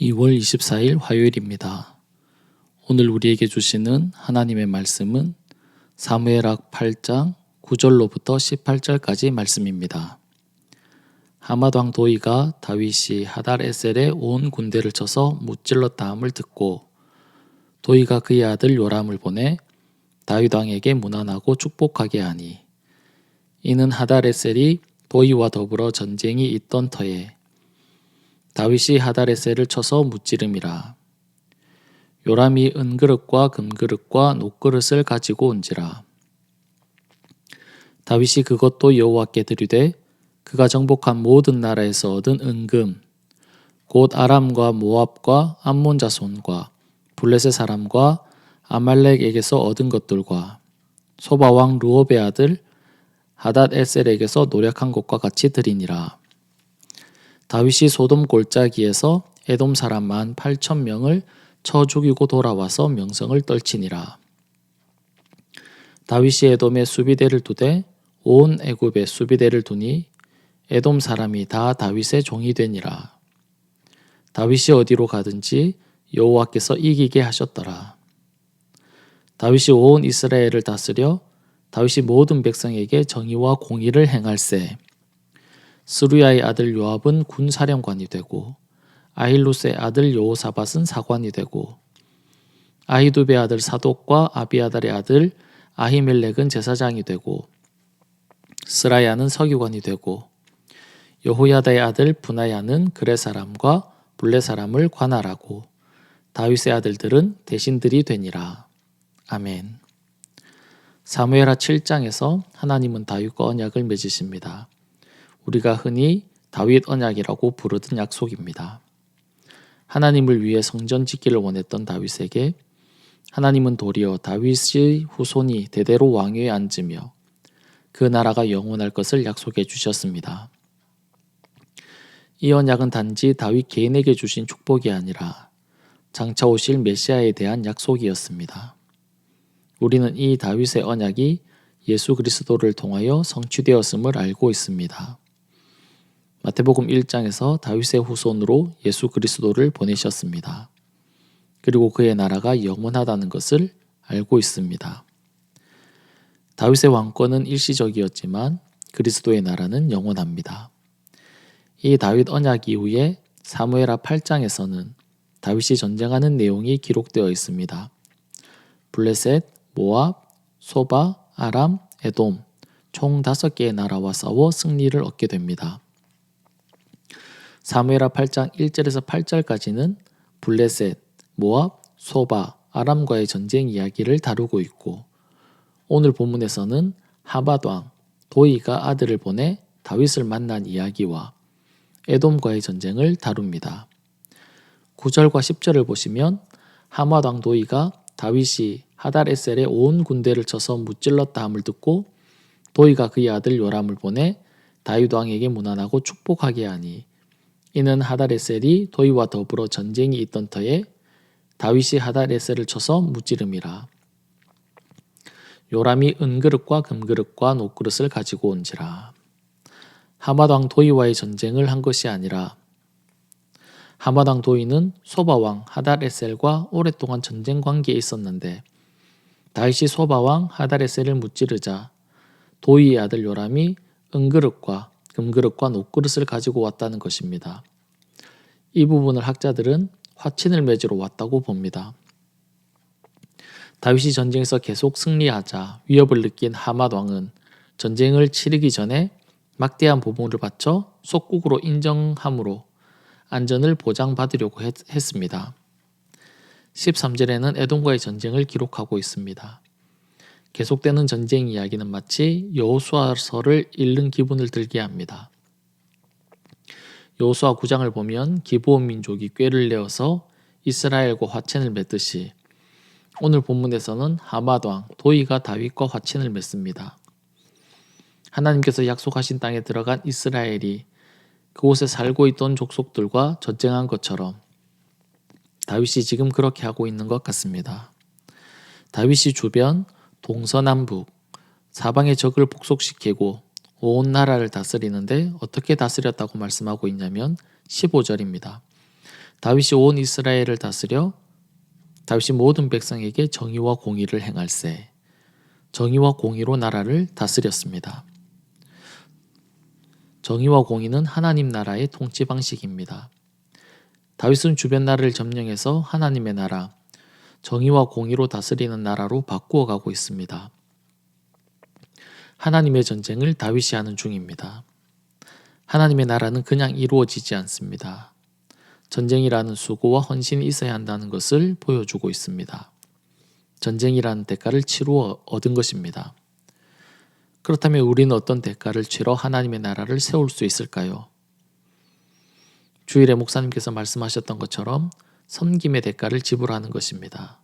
2월 24일 화요일입니다. 오늘 우리에게 주시는 하나님의 말씀은 사무엘하 8장 9절로부터 18절까지 말씀입니다. 하맛 왕 도이가 다윗이 하달에셀에 온 군대를 쳐서 무찔렀다 함을 듣고 도이가 그의 아들 요람을 보내 다윗 왕에게 문안하고 축복하게 하니 이는 하달에셀이 도이와 더불어 전쟁이 있던 터에 다윗이 하달에셀을 쳐서 무찌름이라. 요람이 은그릇과 금그릇과 녹그릇을 가지고 온지라. 다윗이 그것도 여호와께 드리되 그가 정복한 모든 나라에서 얻은 은금 곧 아람과 모압과 암몬 자손과 블레셋 사람과 아말렉에게서 얻은 것들과 소바 왕 르홉의 아들 하닷에셀에게서 노력한 것과 같이 드리니라. 다윗이 소돔 골짜기에서 에돔 사람 18,000명을 쳐 죽이고 돌아와서 명성을 떨치니라. 다윗이 에돔에 수비대를 두되 온 애굽에 수비대를 두니 에돔 사람이 다 다윗의 종이 되니라. 다윗이 어디로 가든지 여호와께서 이기게 하셨더라. 다윗이 온 이스라엘을 다스려 다윗이 모든 백성에게 정의와 공의를 행할세. 스루야의 아들 요압은 군사령관이 되고 아힐루스의 아들 여호사밧은 사관이 되고 아히두베의 아들 사독과 아비아달의 아들 아히멜렉은 제사장이 되고 스라야는 서기관이 되고 여호야다의 아들 브나야는 그레 사람과 블레 사람을 관할하고 다윗의 아들들은 대신들이 되니라. 아멘. 사무엘하 7장에서 하나님은 다윗과 언약을 맺으십니다. 우리가 흔히 다윗 언약이라고 부르던 약속입니다. 하나님을 위해 성전 짓기를 원했던 다윗에게 하나님은 도리어 다윗의 후손이 대대로 왕위에 앉으며 그 나라가 영원할 것을 약속해 주셨습니다. 이 언약은 단지 다윗 개인에게 주신 축복이 아니라 장차 오실 메시아에 대한 약속이었습니다. 우리는 이 다윗의 언약이 예수 그리스도를 통하여 성취되었음을 알고 있습니다. 마태복음 1장에서 다윗의 후손으로 예수 그리스도를 보내셨습니다. 그리고 그의 나라가 영원하다는 것을 알고 있습니다. 다윗의 왕권은 일시적이었지만 그리스도의 나라는 영원합니다. 이 다윗 언약 이후에 사무엘하 8장에서는 다윗이 전쟁하는 내용이 기록되어 있습니다. 블레셋, 모압, 소바, 아람, 에돔 총 5개의 나라와 싸워 승리를 얻게 됩니다. 사무엘하 8장 1절에서 8절까지는 블레셋, 모압, 소바, 아람과의 전쟁 이야기를 다루고 있고 오늘 본문에서는 하맛 왕 도이가 아들을 보내 다윗을 만난 이야기와 에돔과의 전쟁을 다룹니다. 9절과 10절을 보시면 하맛 왕 도이가 다윗이 하달에셀에 온 군대를 쳐서 무찔렀다 함을 듣고 도이가 그의 아들 요람을 보내 다윗 왕에게 문안하고 축복하게 하니 이는 하달에셀이 도이와 더불어 전쟁이 있던 터에 다윗이 하달에셀을 쳐서 무찌름이라. 요람이 은그릇과 금그릇과 녹그릇을 가지고 온지라. 하맛 왕 도이와의 전쟁을 한 것이 아니라 하맛 왕 도이는 소바 왕 하달에셀과 오랫동안 전쟁 관계에 있었는데 다윗이 소바 왕 하달에셀을 무찌르자 도이의 아들 요람이 은그릇과 금그릇과 녹그릇을 가지고 왔다는 것입니다. 이 부분을 학자들은 화친을 맺으러 왔다고 봅니다. 다윗이 전쟁에서 계속 승리하자 위협을 느낀 하맛 왕은 전쟁을 치르기 전에 막대한 보물을 바쳐 속국으로 인정함으로 안전을 보장받으려고 했습니다. 13절에는 에돔과의 전쟁을 기록하고 있습니다. 계속되는 전쟁 이야기는 마치 여호수아서를 읽는 기분을 들게 합니다. 여호수아 9장을 보면 기브온 민족이 꾀를 내어서 이스라엘과 화친을 맺듯이 오늘 본문에서는 하맛 왕 도이가 다윗과 화친을 맺습니다. 하나님께서 약속하신 땅에 들어간 이스라엘이 그곳에 살고 있던 족속들과 전쟁한 것처럼 다윗이 지금 그렇게 하고 있는 것 같습니다. 다윗이 주변 동서남북 사방의 적을 복속시키고 온 나라를 다스리는데 어떻게 다스렸다고 말씀하고 있냐면 15절입니다. 다윗이 온 이스라엘을 다스려 다윗이 모든 백성에게 정의와 공의를 행할세. 정의와 공의로 나라를 다스렸습니다. 정의와 공의는 하나님 나라의 통치 방식입니다. 다윗은 주변 나라를 점령해서 하나님의 나라, 정의와 공의로 다스리는 나라로 바꾸어 가고 있습니다. 하나님의 전쟁을 다윗이 하는 중입니다. 하나님의 나라는 그냥 이루어지지 않습니다. 전쟁이라는 수고와 헌신이 있어야 한다는 것을 보여주고 있습니다. 전쟁이라는 대가를 치루어 얻은 것입니다. 그렇다면 우리는 어떤 대가를 치러 하나님의 나라를 세울 수 있을까요? 주일에 목사님께서 말씀하셨던 것처럼 섬김의 대가를 지불하는 것입니다.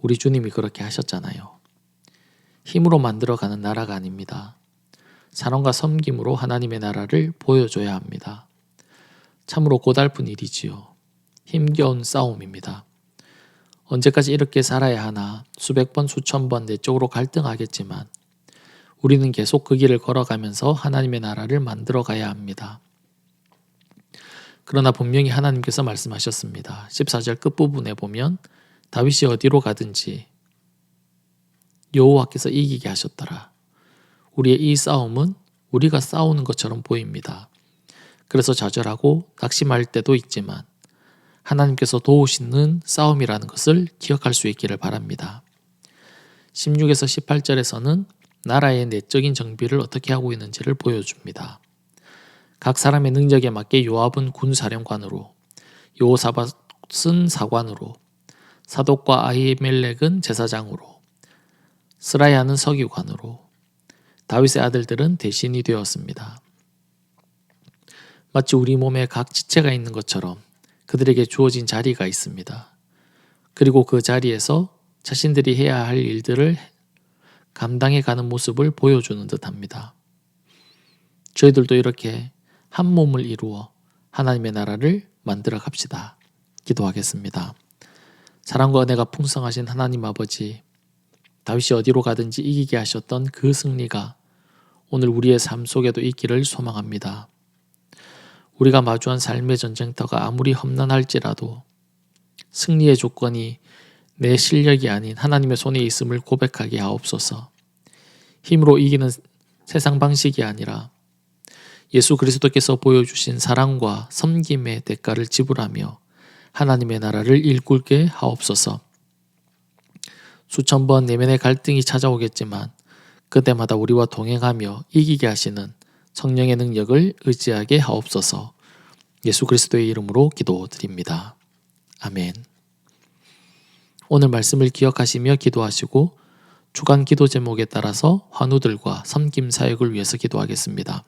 우리 주님이 그렇게 하셨잖아요. 힘으로 만들어가는 나라가 아닙니다. 사랑과 섬김으로 하나님의 나라를 보여줘야 합니다. 참으로 고달픈 일이지요. 힘겨운 싸움입니다. 언제까지 이렇게 살아야 하나 수백 번 수천 번 내적으로 갈등하겠지만 우리는 계속 그 길을 걸어가면서 하나님의 나라를 만들어 가야 합니다. 그러나 분명히 하나님께서 말씀하셨습니다. 14절 끝부분에 보면 다윗이 어디로 가든지 여호와께서 이기게 하셨더라. 우리의 이 싸움은 우리가 싸우는 것처럼 보입니다. 그래서 좌절하고 낙심할 때도 있지만 하나님께서 도우시는 싸움이라는 것을 기억할 수 있기를 바랍니다. 16에서 18절에서는 나라의 내적인 정비를 어떻게 하고 있는지를 보여줍니다. 각 사람의 능력에 맞게 요압은 군사령관으로, 여호사밧은 사관으로, 사독과 아히멜렉은 제사장으로, 스라야는 서기관으로, 다윗의 아들들은 대신이 되었습니다. 마치 우리 몸에 각 지체가 있는 것처럼 그들에게 주어진 자리가 있습니다. 그리고 그 자리에서 자신들이 해야 할 일들을 감당해 가는 모습을 보여주는 듯합니다. 저희들도 이렇게 한 몸을 이루어 하나님의 나라를 만들어 갑시다. 기도하겠습니다. 사랑과 은혜가 풍성하신 하나님 아버지, 다윗이 어디로 가든지 이기게 하셨던 그 승리가 오늘 우리의 삶 속에도 있기를 소망합니다. 우리가 마주한 삶의 전쟁터가 아무리 험난할지라도 승리의 조건이 내 실력이 아닌 하나님의 손에 있음을 고백하게 하옵소서. 힘으로 이기는 세상 방식이 아니라 예수 그리스도께서 보여주신 사랑과 섬김의 대가를 지불하며 하나님의 나라를 일굴게 하옵소서. 수천 번 내면의 갈등이 찾아오겠지만 그때마다 우리와 동행하며 이기게 하시는 성령의 능력을 의지하게 하옵소서. 예수 그리스도의 이름으로 기도드립니다. 아멘. 오늘 말씀을 기억하시며 기도하시고 주간 기도 제목에 따라서 환우들과 섬김 사역을 위해서 기도하겠습니다.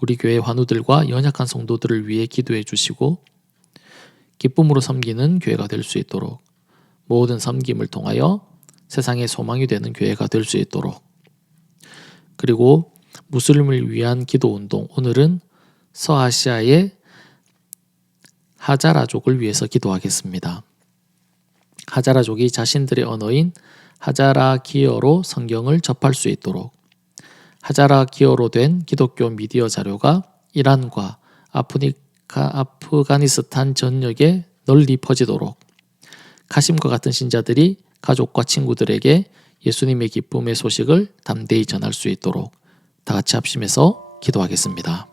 우리 교회 환우들과 연약한 성도들을 위해 기도해 주시고 기쁨으로 섬기는 교회가 될 수 있도록 모든 섬김을 통하여 세상의 소망이 되는 교회가 될 수 있도록 그리고 무슬림을 위한 기도운동, 오늘은 서아시아의 하자라족을 위해서 기도하겠습니다. 하자라족이 자신들의 언어인 하자라기어로 성경을 접할 수 있도록 하자라기어로 된 기독교 미디어 자료가 이란과 아프가니스탄 전역에 널리 퍼지도록 카심과 같은 신자들이 가족과 친구들에게 예수님의 기쁨의 소식을 담대히 전할 수 있도록 다 같이 합심해서 기도하겠습니다.